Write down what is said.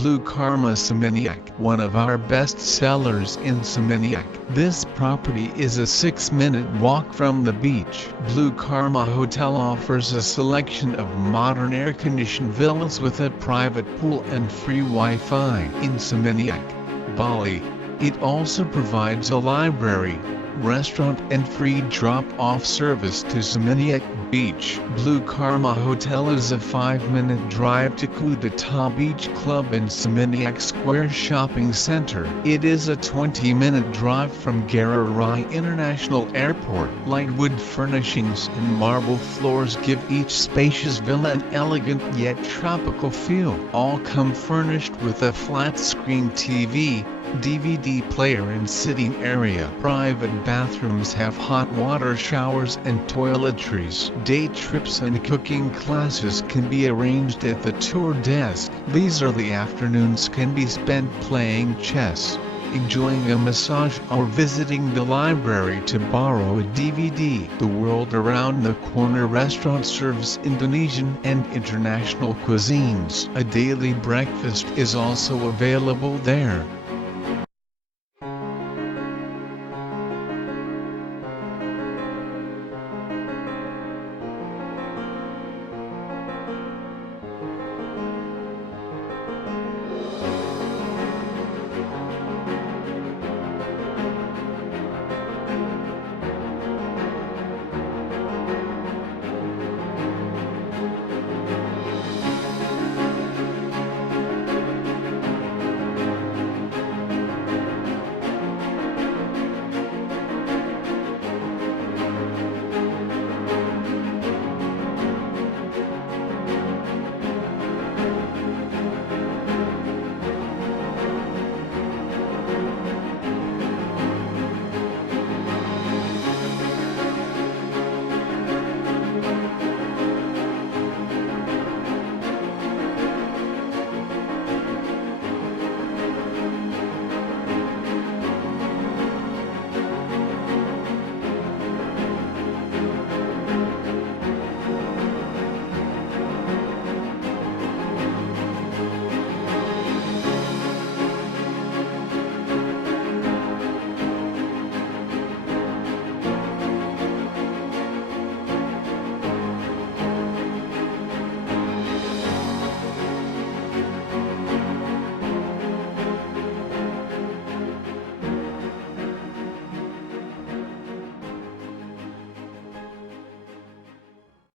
Blue Karma Seminyak, one of our best sellers in Seminyak. This property is a 6-minute walk from the beach. Blue Karma Hotel offers a selection of modern air-conditioned villas with a private pool and free Wi-Fi in Seminyak, Bali. It also provides a library, restaurant and free drop-off service to Seminyak Beach. Blue Karma Hotel is a 5-minute drive to Kudeta Beach Club and Seminyak Square Shopping Center. It is a 20-minute drive from Gararai International Airport. Light wood furnishings and marble floors give each spacious villa an elegant yet tropical feel. All come furnished with a flat-screen TV, DVD player and sitting area. Private bathrooms have hot water showers and toiletries. Day trips and cooking classes can be arranged at the tour desk. Leisurely afternoons can be spent playing chess, enjoying a massage or visiting the library to borrow a DVD. The World Around the Corner restaurant serves Indonesian and international cuisines. A daily breakfast is also available there.